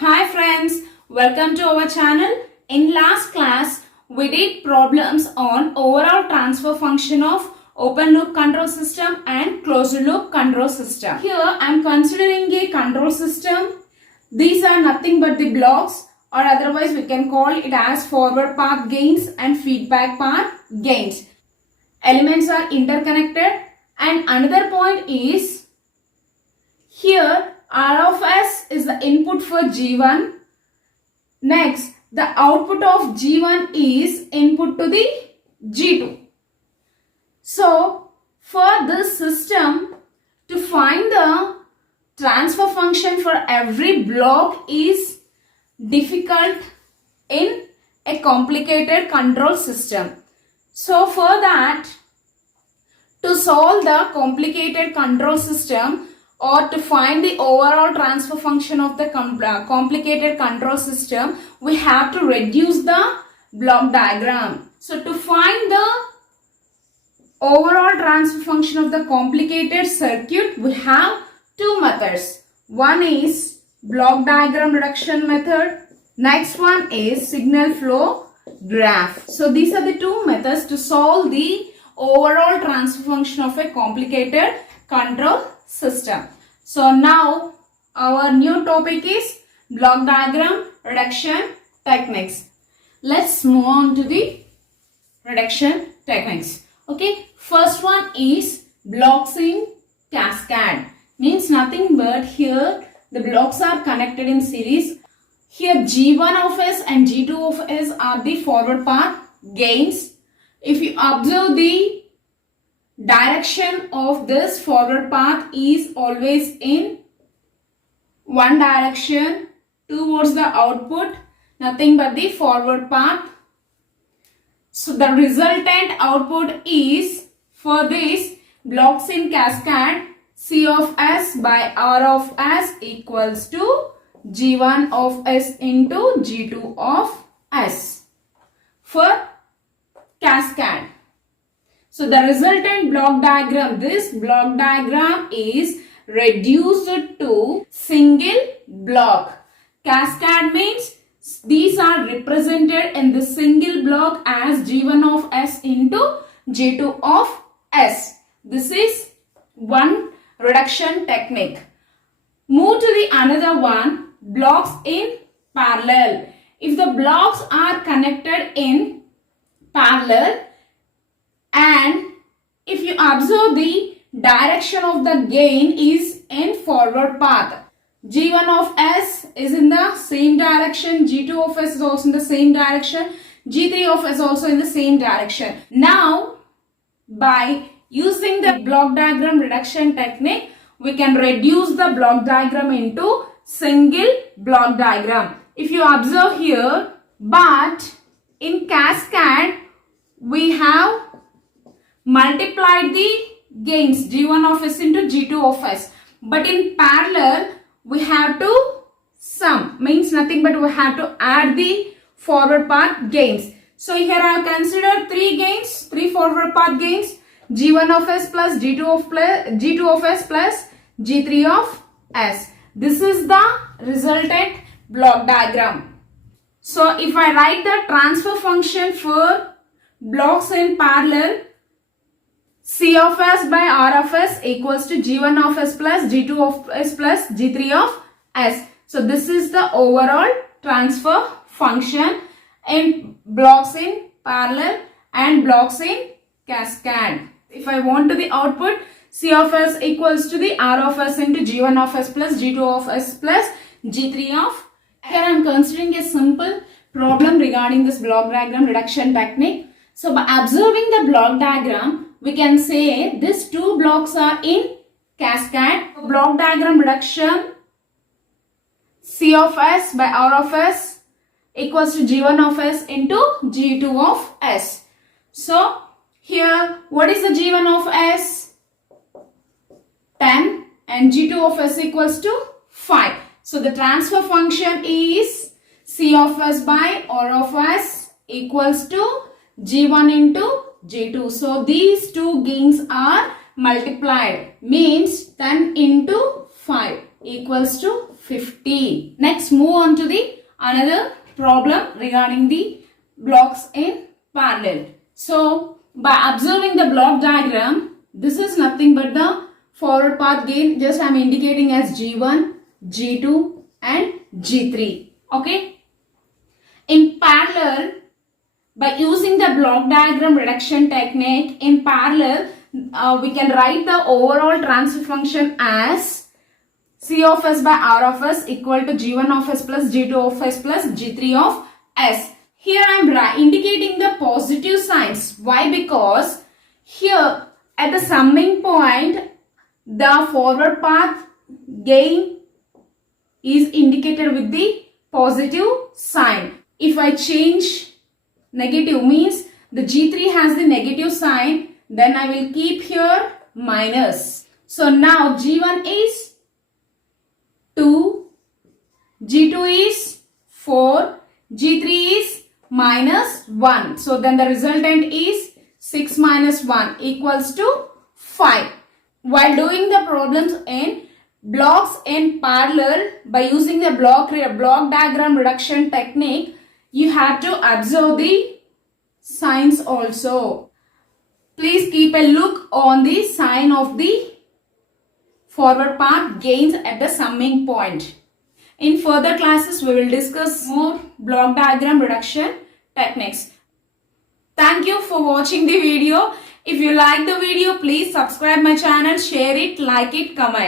Hi friends, welcome to our channel. In last class, we did problems on overall transfer function of open loop control system and closed loop control system. Here I am considering a control system. These are nothing but the blocks, or otherwise we can call it as forward path gains and feedback path gains. Elements are interconnected, and another point is here R of S is the input for G1. Next, the output of G1 is input to the G2. So, for this system, to find the transfer function for every block is difficult in a complicated control system. So, for that, to solve the complicated control system, or to find the overall transfer function of the complicated control system, we have to reduce the block diagram. So to find the overall transfer function of the complicated circuit, we have two methods. One is block diagram reduction method. Next one is signal flow graph. So these are the two methods to solve the overall transfer function of a complicated control system. So now our new topic is block diagram reduction techniques. Let's move on to the reduction techniques. Okay, first one is blocks in cascade. Means nothing but here the blocks are connected in series. Here G1 of S and G2 of S are the forward path gains. If you observe, the direction of this forward path is always in one direction towards the output, nothing but the forward path. So the resultant output is, for this blocks in cascade, C of S by R of S equals to G1 of S into G2 of S for cascade. So the resultant block diagram, this block diagram is reduced to single block. Cascade means these are represented in the single block as G1 of S into G2 of S. This is one reduction technique. Move to the another one, blocks in parallel. If the blocks are connected in parallel, and if you observe, the direction of the gain is in forward path. G1 of S is in the same direction, G2 of S is also in the same direction, G3 of S also in the same direction. Now, by using the block diagram reduction technique, we can reduce the block diagram into single block diagram. If you observe here, but in cascade, we have multiplied the gains G1 of S into G2 of S. But in parallel, we have to sum. Means nothing but we have to add the forward path gains. So here I have considered three gains, three forward path gains. G1 of S plus G2 of S plus G3 of S. This is the resultant block diagram. So if I write the transfer function for blocks in parallel, C of S by R of S equals to G1 of S plus G2 of S plus G3 of S. So this is the overall transfer function in blocks in parallel and blocks in cascade. If I want to the output, C of S equals to the R of S into G1 of S plus G2 of S plus G3 of. Here I am considering a simple problem regarding this block diagram reduction technique. So by observing the block diagram, we can say these two blocks are in cascade. Block diagram reduction, C of S by R of S equals to G1 of S into G2 of S. So here, what is the G1 of S? 10 and G2 of S equals to 5. So the transfer function is C of S by R of S equals to G1 into G2. So these two gains are multiplied, means 10 into 5 equals to 15. Next, move on to the another problem regarding the blocks in parallel. So, by observing the block diagram, this is nothing but the forward path gain. Just I am indicating as G1, G2 and G3. Okay. In parallel, by using the block diagram reduction technique, in parallel, we can write the overall transfer function as C of S by R of S equal to G1 of S plus G2 of S plus G3 of S. Here I am indicating the positive signs. Why? Because here at the summing point, the forward path gain is indicated with the positive sign. If I change negative, means the G3 has the negative sign, then I will keep here minus. So now G1 is 2, G2 is 4, G3 is minus 1. So then the resultant is 6 minus 1 equals to 5. While doing the problems in blocks in parallel by using the block diagram reduction technique, you have to observe the signs also. Please keep a look on the sign of the forward path gains at the summing point. In further classes, we will discuss more block diagram reduction techniques. Thank you for watching the video. If you like the video, please subscribe my channel, share it, like it, comment.